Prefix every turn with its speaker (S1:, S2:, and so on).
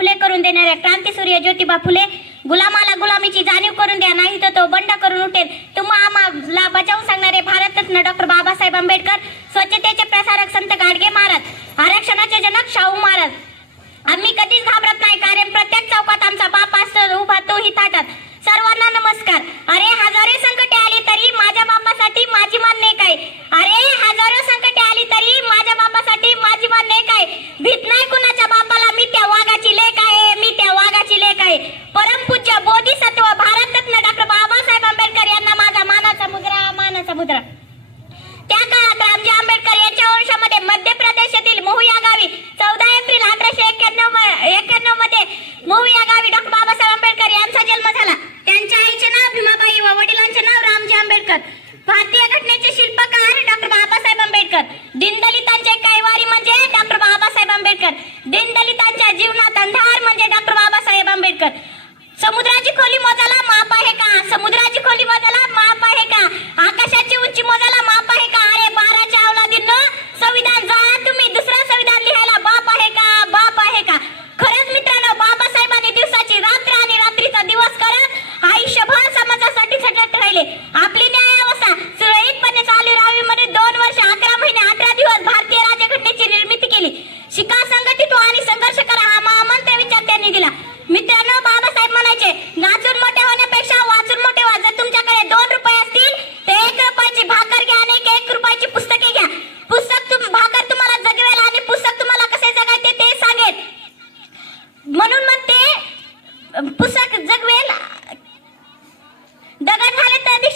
S1: फुले करून देणाऱ्या क्रांतीसूर्य ज्योतिबा फुले गुलामाला गुलामीची जाणीव करून द्या नाही तर तो बंड करून उठेल. तुम्हा आम्हाला सांगणारे भारतरत्न डॉक्टर बाबासाहेब आंबेडकर स्वच्छतेचे प्रसारक संत गाडगे महाराज आरक्षणाचे जनक शाहू महाराज. आम्ही कधीच घाबरत नाही कारण प्रत्येक पूज्य बोधिसत्व भारतरत्न डॉक्टर बाबासाहेब आंबेडकर यांना माझा मानाचा मुद्रा मानाचा मुद्रा. पुसक जगवेला. दगड झाले तर